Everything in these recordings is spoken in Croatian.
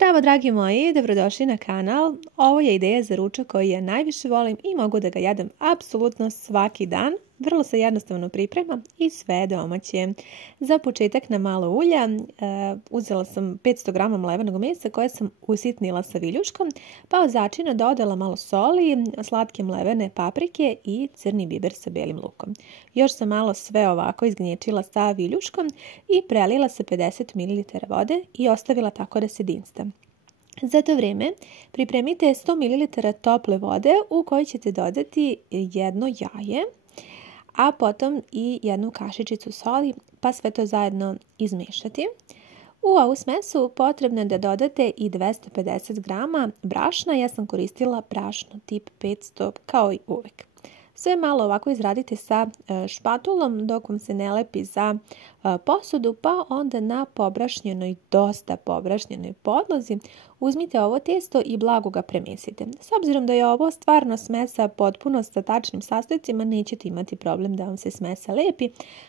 Zdravo dragi moji, dobrodošli na kanal. Ovo je ideja za ručak koji ja najviše volim i mogu da ga jedem apsolutno svaki dan. Vrlo se jednostavno priprema i sve je domaće. Za početak na malo ulja uzela sam 500 g mlevenog mesa koje sam usitnila sa viljuškom, pa od začina dodala malo soli, slatke mlevene paprike i crni biber sa belim lukom. Još sam malo sve ovako izgnječila sa viljuškom i prelila sa 50 ml vode i ostavila tako da se dinsta. Za to vrijeme pripremite 100 ml tople vode u kojoj ćete dodati jedno jaje, a potom i jednu kašičicu soli, pa sve to zajedno izmešati. U ovu smesu potrebno je da dodate i 250 g brašna. Ja sam koristila brašno tip 500 kao i uvijek. Sve malo ovako izradite sa špatulom dok vam se ne lepi za posudu, pa onda na dosta pobrašnjenoj podlozi uzmite ovo testo i blago ga premesite. S obzirom da je ovo stvarno smesa potpuno sa tačnim sastojcima, nećete imati problem da vam se smesa lepi.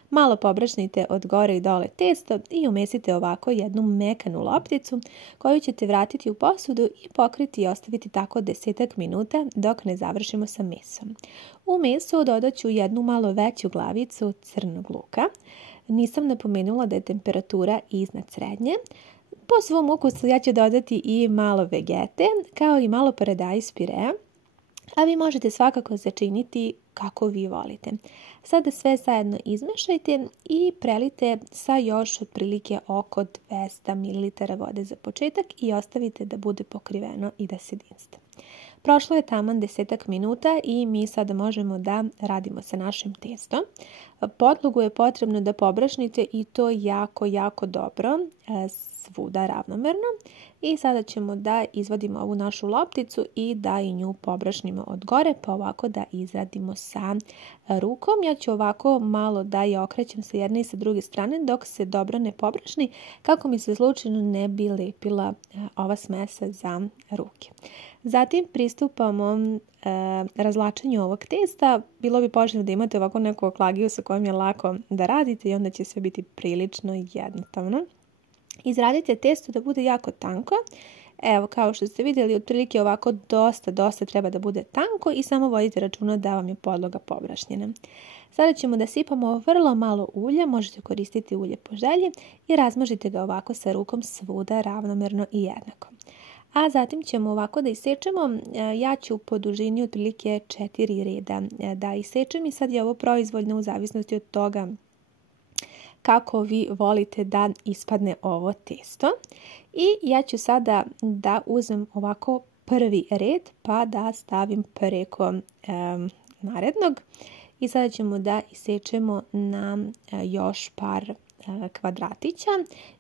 Malo pobrašnite od gore i dole testo i umesite ovako jednu mekanu lopticu koju ćete vratiti u posudu i pokriti i ostaviti tako 10 minuta dok ne završimo sa mesom. U meso dodat ću jednu malo veću glavicu crnog luka. Nisam napomenula da je temperatura iznad srednje. Po svom ukusu ja ću dodati i malo vegete, kao i malo paradajz pirea, a vi možete svakako začiniti kako vi volite. Sada sve zajedno izmešajte i prelite sa još otprilike oko 200 ml vode za početak i ostavite da bude pokriveno i da se dinsta. Prošlo je taman 10 minuta i mi sada možemo da radimo sa našim testom. Podlogu je potrebno da pobrašnite i to jako dobro, svuda ravnomerno. I sada ćemo da izvadimo ovu našu lopticu i da i nju pobrašnimo od gore, pa ovako da izradimo sa rukom. Ja ću ovako malo da je okrećem sa jedne i sa druge strane dok se dobro ne pobrašni, kako mi se slučajno ne bi lepila ova smesa za ruke. Zatim pristupamo razvlačenju ovog testa. Bilo bi poželjno da imate ovako neku oklagiju sa kojom je lako da radite i onda će sve biti prilično jednostavno. Izradite testo da bude jako tanko. Evo, kao što ste vidjeli, otprilike ovako dosta treba da bude tanko i samo vodite računa da vam je podloga pobrašnjena. Sada ćemo da sipamo vrlo malo ulja, možete koristiti ulje po želji i razmažite ga ovako sa rukom svuda ravnomerno i jednako. A zatim ćemo ovako da isečemo, ja ću po dužini otprilike 4 reda da isečem i sad je ovo proizvoljno u zavisnosti od toga kako vi volite da ispadne ovo testo. I ja ću sada da uzmem ovako prvi red pa da stavim preko narednog i sada ćemo da isečemo na još par kvadratića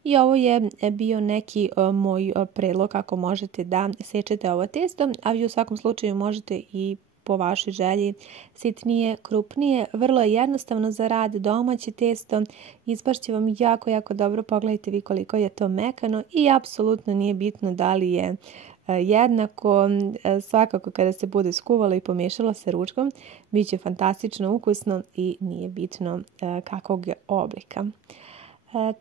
i ovo je bio neki moj predlog kako možete da sečete ovo testo, a vi u svakom slučaju možete i po vašoj želji sitnije, krupnije. Vrlo je jednostavno za rad, domaće testo, ispašće vam jako dobro. Pogledajte vi koliko je to mekano i apsolutno nije bitno da li je jednako. Svakako kada se bude skuvalo i pomiješalo sa ručkom, bit će fantastično ukusno i nije bitno kakvog je oblika.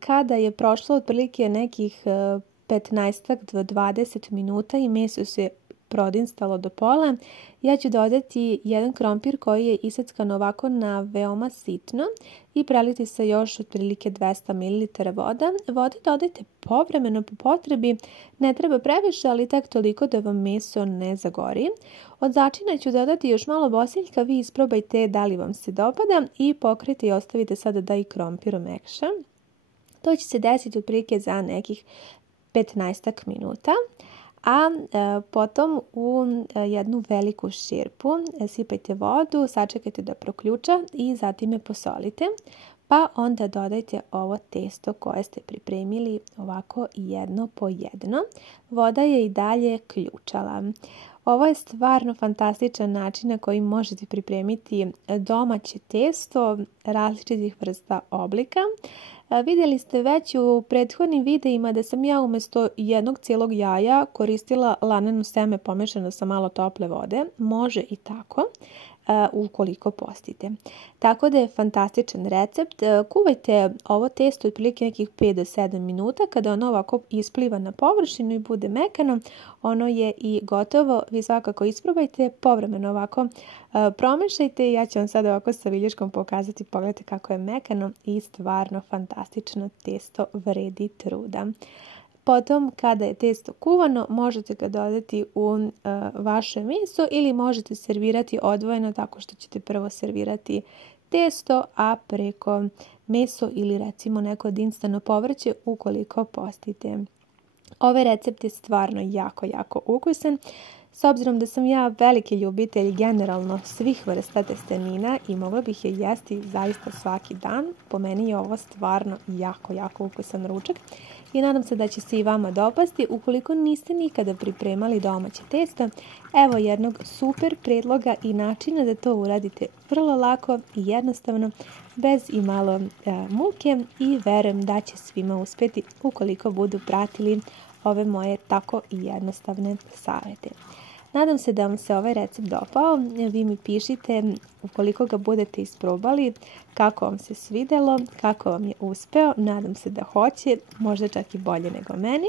Kada je prošlo otprilike nekih 15 do 20 minuta i meso se prodinstalo do pola, ja ću dodati jedan krompir koji je iseckan ovako na veoma sitno i preliti sa još otprilike 200 ml voda. Vode dodajte povremeno po potrebi, ne treba previše, ali tek toliko da vam meso ne zagori. Od začina ću dodati još malo bosiljka, vi isprobajte da li vam se dopada i pokrite i ostavite sada da i krompir omekša. To će se desiti otprilike za nekih 15 minuta. A potom u jednu veliku širpu sipajte vodu, sačekajte da proključa i zatim je posolite. Pa onda dodajte ovo testo koje ste pripremili ovako jedno po jedno. Voda je i dalje ključala. Ovo je stvarno fantastičan način na koji možete pripremiti domaće testo različitih vrsta oblika. Vidjeli ste već u prethodnim videima da sam ja umjesto jednog cijelog jaja koristila laneno seme pomešano sa malo tople vode. Može i tako. ukoliko postite. Tako da je fantastičan recept. Kuvajte ovo testo otprilike nekih 5 do 7 minuta. Kada ono ovako ispliva na površinu i bude mekano, ono je i gotovo. Vi svakako isprobajte, povremeno ovako promešajte. Ja ću vam sada ovako sa vilješkom pokazati, pogledajte kako je mekano i stvarno fantastično testo, vredi truda. Potom, kada je testo kuvano, možete ga dodati u vaše meso ili možete servirati odvojeno tako što ćete prvo servirati testo, a preko meso ili recimo neko jedinstveno povrće ukoliko postite. Ovaj recept je stvarno jako, jako ukusan. S obzirom da sam ja veliki ljubitelj generalno svih vrsta testenina i mogla bih je jesti zaista svaki dan, po meni je ovo stvarno jako, jako ukusan ručak i nadam se da će se i vama dopasti. Ukoliko niste nikada pripremali domaće testo, evo jednog super predloga i načina da to uradite vrlo lako i jednostavno, bez i malo muke, i verujem da će svima uspjeti ukoliko budu pratili ove moje tako i jednostavne savjete. Nadam se da vam se ovaj recept dopao. Vi mi pišite ukoliko ga budete isprobali kako vam se svidelo, kako vam je uspeo. Nadam se da hoće, možda čak i bolje nego meni.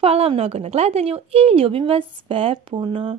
Hvala vam mnogo na gledanju i ljubim vas sve puno.